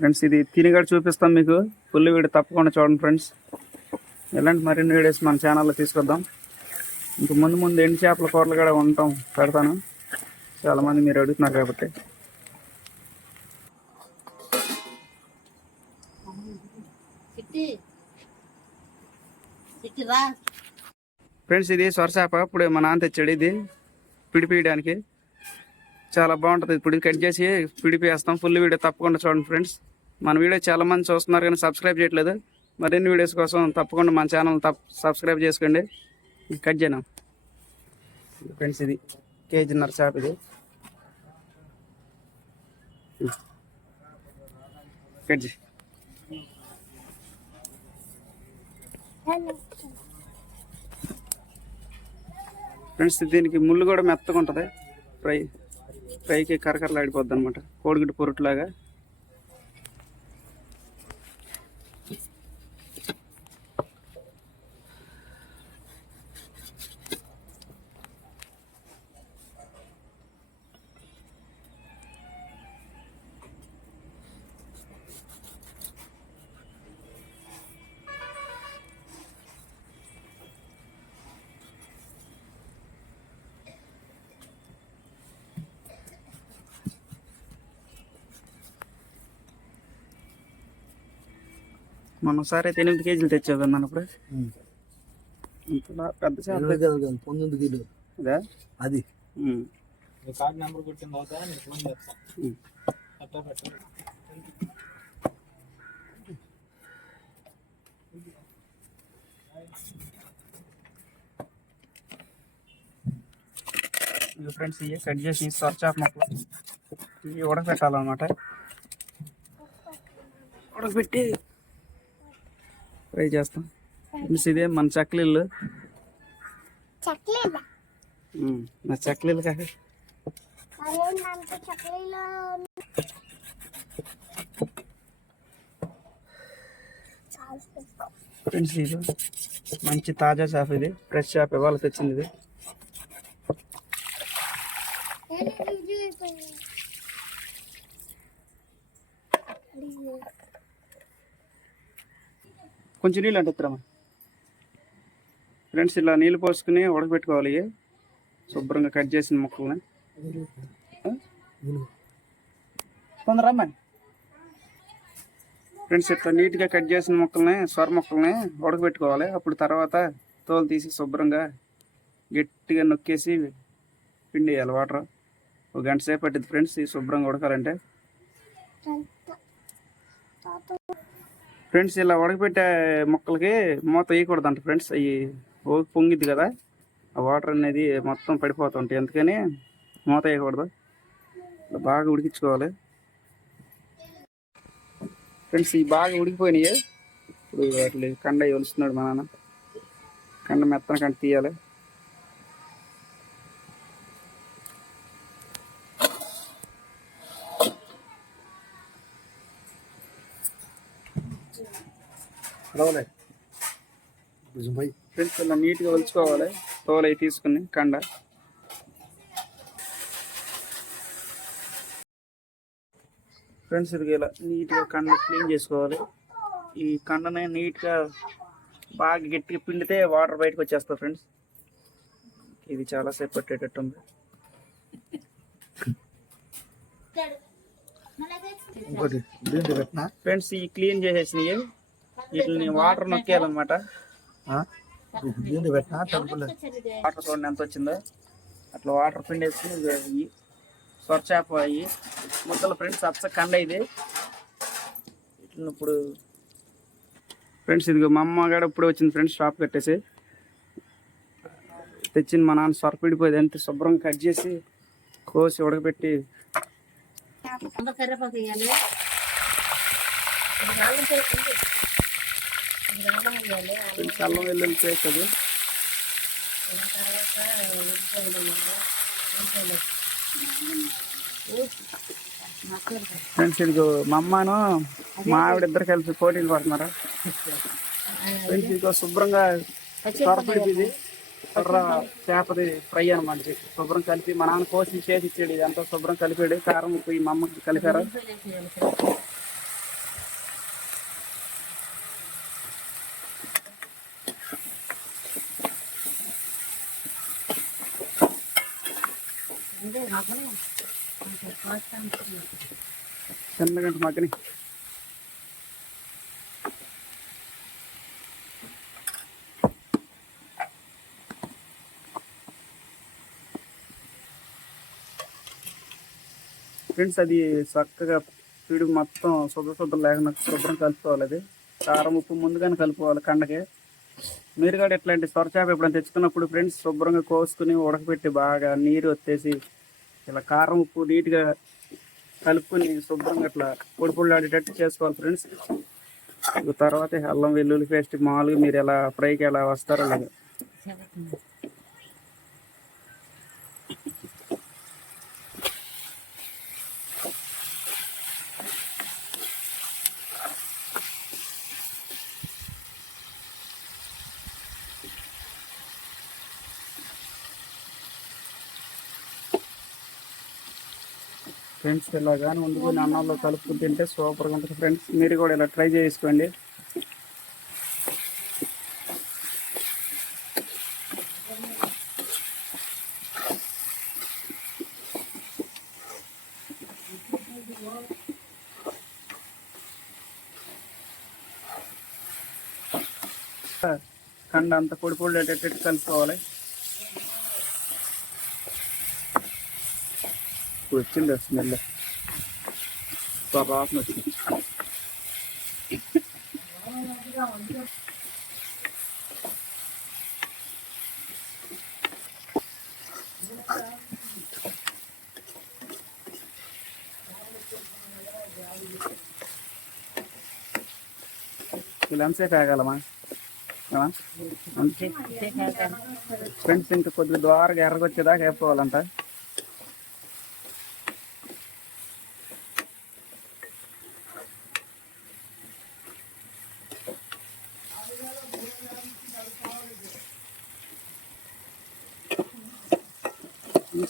Friends ఇది తినిగడ చూపిస్తాం మీకు. ఫుల్ వీడియో తప్పకుండా చూడండి ఫ్రెండ్స్. ఇలాంటి మరిన్ని వీడియోస్ మన ఛానల్లో తీసుకొద్దాం. ఇంక ముందు ముందు ఎండు చేపల కూరలు కూడా పెడతాను. చాలామంది మీరు అడుగుతున్నారు కాబట్టి. ఫ్రెండ్స్ ఇది సొరచేప ఇప్పుడు మా నాన్న తెచ్చాడు. ఇది పిడిపియడానికి చాలా బాగుంటుంది. ఇప్పుడు కట్ చేసి పిడిపిస్తాం. ఫుల్ వీడియో తప్పకుండా చూడండి ఫ్రెండ్స్. మన వీడియో చాలా మంది చూస్తున్నారు కానీ సబ్స్క్రైబ్ చేయట్లేదు. మరిన్ని వీడియోస్ కోసం తప్పకుండా మన ఛానల్ సబ్స్క్రైబ్ చేసుకోండి. కట్ చేయను ఫ్రెండ్స్. ఇది కేజీన్నర చేప. ఇది కట్ చేయి. ఫ్రెండ్స్ దీనికి ముళ్ళు కూడా మెత్తగా ఉంటుంది. ఫ్రైకి కరకరలాడిపోద్ది అనమాట, కోడిగుడ్డు పొరుట్లాగా. మనం ఒకసారి అయితే 8 కేజీలు తెచ్చావు కదా ఇప్పుడు. పెద్ద చేప 19 కిలో అది కార్డు నెంబర్ కొట్టిన తర్వాత నేను ఫోన్ చేస్తాను. ఫ్రెండ్స్ ఇవి కట్ చేసి సొరచేప మొక్కలు ఇవి ఉడకబెట్టాలన్నమాట. ఉడకబెట్టి ఫ్రై చేస్తాం. ఇదే మన చక్లీలు. నా చక్లీలు కాక ఫ్రెండ్స్ ఇది మంచి తాజా చేప. ఇది ఫ్రెష్ చేప ఇవాళ తెచ్చింది. ఇది కొంచెం నీళ్ళు అంటున్నామా ఫ్రెండ్స్. ఇలా నీళ్ళు పోసుకుని ఉడకబెట్టుకోవాలి. శుభ్రంగా కట్ చేసిన ముక్కల్ని తొందరమ్మా ఫ్రెండ్స్. ఇట్లా నీట్గా కట్ చేసిన ముక్కల్ని సొర ముక్కల్ని ఉడకబెట్టుకోవాలి. అప్పుడు తర్వాత తోలు తీసి శుభ్రంగా గట్టిగా నొక్కేసి పిండి వేయాలి. వాటర్ 1 గంట సేపు పట్టింది ఫ్రెండ్స్ ఈ శుభ్రంగా ఉడకాలంటే. ఫ్రెండ్స్ ఇలా ఉడకబెట్టే ముక్కలకి మూత వేయకూడదంట ఫ్రెండ్స్. అవి పొంగిద్ది కదా, ఆ వాటర్ అనేది మొత్తం పడిపోతుంటాయి. అందుకని మూత వేయకూడదు. ఇలా బాగా ఉడికించుకోవాలి ఫ్రెండ్స్. ఇవి బాగా ఉడికిపోయినాయి. ఇప్పుడు వాటి కండ ఒలుస్తున్నాడు మా నాన్న. కండ మెత్తన కండ తీయాలి. ఫ్రెండ్స్ ఇలా నీట్గా ఒలుచుకోవాలి. తోలు అవి తీసుకుని కండ. ఫ్రెండ్స్ ఇది ఇలా నీట్గా కండ క్లీన్ చేసుకోవాలి. ఈ కండని నీట్గా బాగా గట్టిగా పిండితే వాటర్ బయటకు వచ్చేస్తుంది ఫ్రెండ్స్. ఇది చాలాసేపు పట్టేటట్టుంది. ఫ్రెండ్స్ ఈ క్లీన్ చేసేసినవి వీటిని వాటర్ నొక్కేయాలన్నమాట. వాటర్ చూడండి ఎంత వచ్చిందో. అట్లా వాటర్ పిండేసి సొరచేప అయ్యి ముద్దలు ఫ్రెండ్స్. అచ్చ కండ ఇది. ఇప్పుడు ఫ్రెండ్స్ ఇదిగో మా అమ్మ కూడా ఇప్పుడే వచ్చింది ఫ్రెండ్స్. షాప్ కట్టేసి తెచ్చింది. మా నాన్న సొర పిడిపోయేది అంతే శుభ్రంగా కట్ చేసి కోసి ఉడకబెట్టి అల్లం వెల్లుల్లి పేస్ట్ అది. ఫ్రెండ్స్ ఇదిగో మా అమ్మను మా ఆవిడ ఇద్దరు కలిసి పోటీలు పడుతున్నారు ఫ్రెండ్స్. ఇదిగో శుభ్రంగా సొరపిడిపిది సొర్ర చేపది ఫ్రై అనమాట. శుభ్రం కలిపి మా నాన్న కోసి చేసి ఇచ్చాడు. ఇదంతా శుభ్రం కలిపాడు. కారం ఉప్పు మా అమ్మకి కలిపారు. చిన్నగంట మగ్గని. ఫ్రెండ్స్ అది చక్కగా పిడుగు మొత్తం శుభ్ర లేకుండా శుభ్రం కలుపుకోవాలి. అది కారం ఉప్పు ముందుగానే కలుపుకోవాలి కండకి. మీరు కూడా ఇట్లాంటి సొరచేప ఎప్పుడైనా తెచ్చుకున్నప్పుడు ఫ్రెండ్స్ శుభ్రంగా కోసుకుని ఉడకపెట్టి బాగా నీరు వచ్చేసి ఇలా కారం ఉప్పు నీట్గా కలుపుకొని శుభ్రంగా ఇట్లా పొడి పొడిలాడేటట్టు చేసుకోవాలి ఫ్రెండ్స్. తర్వాత అల్లం వెల్లుల్లి పేస్ట్ మామూలుగా మీరు ఎలా ఫ్రైకి ఎలా వస్తారో అలాగే. ఫ్రెండ్స్ ఇలా కానీ వండుకొని అన్నంలో కలుపుకుని తింటే సూపర్గా ఉంటుంది ఫ్రెండ్స్. మీరు కూడా ఇలా ట్రై చేసుకోండి. కండ అంతా పొడి పొడి కలుపుకోవాలి. వచ్చింది స్మెల్ వాసన వచ్చింది. ఇలా ఎంతసేపు ఆగాలమ్మా ఫ్రెండ్స్? ఇంకా కొద్దిగా ద్వారగా ఎర్రగొచ్చేదాకా వేసుకోవాలంట.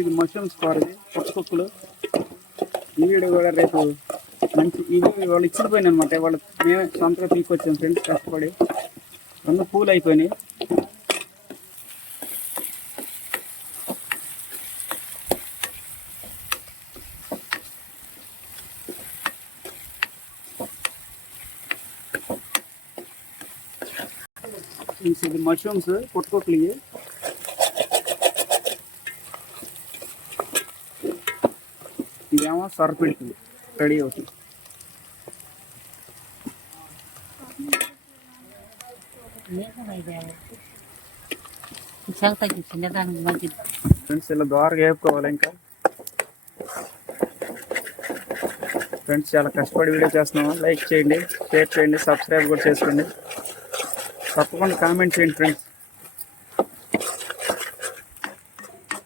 ఇది మష్రూమ్స్ కూరది పుట్టకుక్కలు. ఈ వీడియో కూడా రేపు మంచి ఇవి వాళ్ళు ఇచ్చిపోయినాయి అనమాట. వాళ్ళు మేమే సొంతగా తీసుకొచ్చాం ఫ్రెండ్స్ కష్టపడి. రెండు పూలు అయిపోయినాయి. ఇది మష్రూమ్స్ పుట్టకుక్కలు. ఇవి ఇదేమో సొరపిడికి రెడీ అవుతుంది. ఫ్రెండ్స్ ఇలా ద్వారగా వేపుకోవాలి. ఇంకా ఫ్రెండ్స్ చాలా కష్టపడి వీడియో చేస్తున్నాము. లైక్ చేయండి, షేర్ చేయండి, సబ్స్క్రైబ్ కూడా చేసుకోండి. తప్పకుండా కామెంట్ చేయండి ఫ్రెండ్స్.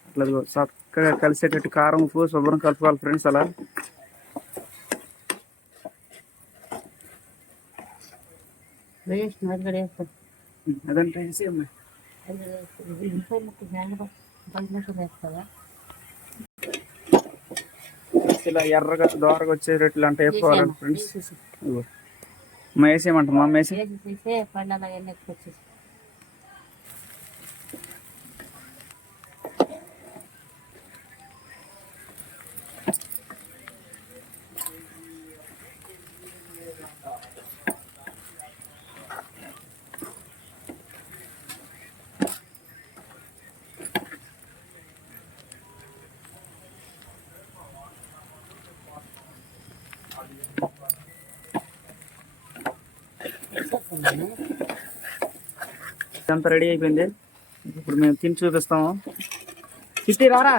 అట్లా చక్కగా కలిసేటట్టు కారం ఉప్పు శుభ్రం కలుపుకోవాలి ఫ్రెండ్స్. అలా అదంటే ఇలా ఎర్రగా దోరగా వచ్చేటట్లు అంటే వేసుకోవాలి ఫ్రెండ్స్. వేసేయమంట మా వేసి ఇదంతా రెడీ అయిపోయింది. ఇప్పుడు మేము తిని చూపిస్తాము. చిట్టి రారా.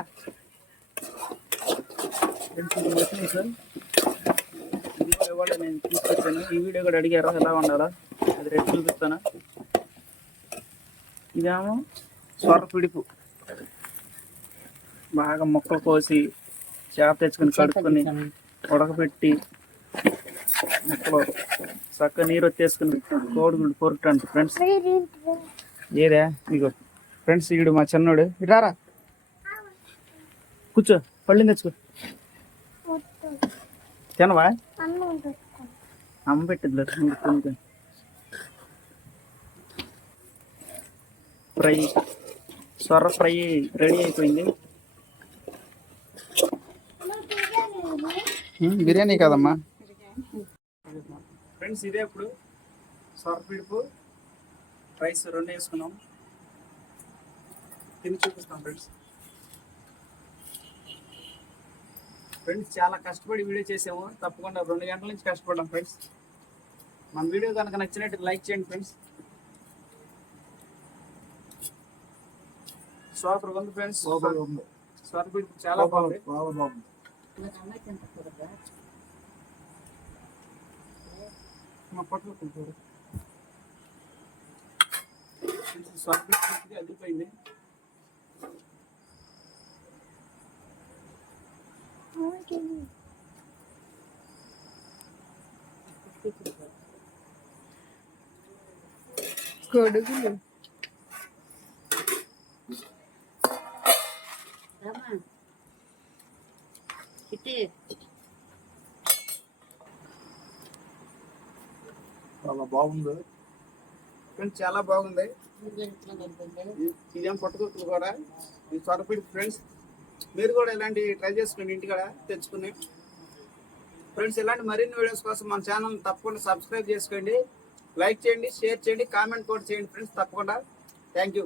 ఇవాళ నేను తీసుకొచ్చాను. ఈ వీడియో కూడా అడిగారు ఎలా ఉండాలా, అది రేపు చూపిస్తాను. ఇదేమో సొర పిడుపు. బాగా మొక్కలు కోసి చేప తెచ్చుకొని కడుక్కొని ఉడకబెట్టి మొక్కలు చక్కగా నీరు వచ్చేసుకుని కోడిగుడ్డు పొరుటు అంట ఫ్రెండ్స్. ఏదే ఇగో ఫ్రెండ్స్, ఈడు మా చిన్నోడు. ఇటారా కూర్చో, పళ్ళని తెచ్చుకో. తినవా? అమ్మ పెట్టిద్దు. ఫ్రై సొర ఫ్రై రెడీ అయిపోయింది. బిర్యానీ కదమ్మా ఫ్రెండ్స్. ఇదే ఇప్పుడు సొరపిడుపు రైస్ రెండు వేసుకున్నాం, తిని చూపిస్తాం ఫ్రెండ్స్. ఫ్రెండ్స్ చాలా కష్టపడి వీడియో చేసాము, తప్పకుండా 2 గంటల నుంచి కష్టపడ్డాం ఫ్రెండ్స్. మన వీడియో కనుక నచ్చినట్టు లైక్ చేయండి ఫ్రెండ్స్. సూపర్ ఉంది ఫ్రెండ్స్, సొరపిడుపు చాలా బాగుంది. మా పట్ల సొరపిడుపు అదిరిపోయింది. కొడుకులు చాలా బాగుంది ఫ్రెండ్స్, చాలా బాగుంది. ఇదేం పట్టుకొక్కులు కూడా ఈ సొరపిడుపు ఫ్రెండ్స్. మీరు కూడా ఇలాంటి ట్రై చేసుకోండి ఇంటికాడ తెచ్చుకుని ఫ్రెండ్స్. ఇలాంటి మరిన్ని వీడియోస్ కోసం మన ఛానల్ తప్పకుండా సబ్స్క్రైబ్ చేసుకోండి, లైక్ చేయండి, షేర్ చేయండి, కామెంట్ కూడా చేయండి ఫ్రెండ్స్ తప్పకుండా. Thank you.